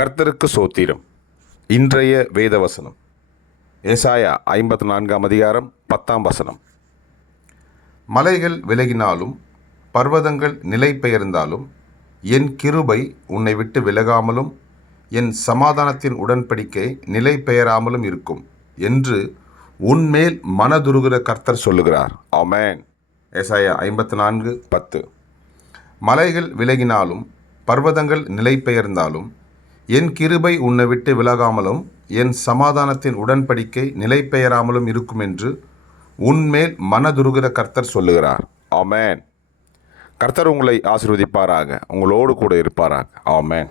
கர்த்தருக்கு சோத்திரம். இன்றைய வேதவசனம் ஏசாயா 54 அதிகாரம் 10 மலைகள் விலகினாலும் பர்வதங்கள் நிலை பெயர்ந்தாலும் என் கிருபை உன்னை விட்டு விலகாமலும் என் சமாதானத்தின் உடன்படிக்கை நிலை பெயராமலும் இருக்கும் என்று உன்மேல் மனதுருகிற கர்த்தர் சொல்லுகிறார். ஆமென். ஏசாயா 54:10. மலைகள் விலகினாலும் பர்வதங்கள் நிலை பெயர்ந்தாலும் என் கிருபை உன்னை விட்டு விலகாமலும் என் சமாதானத்தின் உடன்படிக்கை நிலை பெயராமலும் இருக்கும் என்று உன்மேல் மனதுருகிற கர்த்தர் சொல்லுகிறார். ஆமென். கர்த்தர் உங்களை ஆசீர்வதிப்பாராக, உங்களோடு கூட இருப்பாராக. ஆமென்.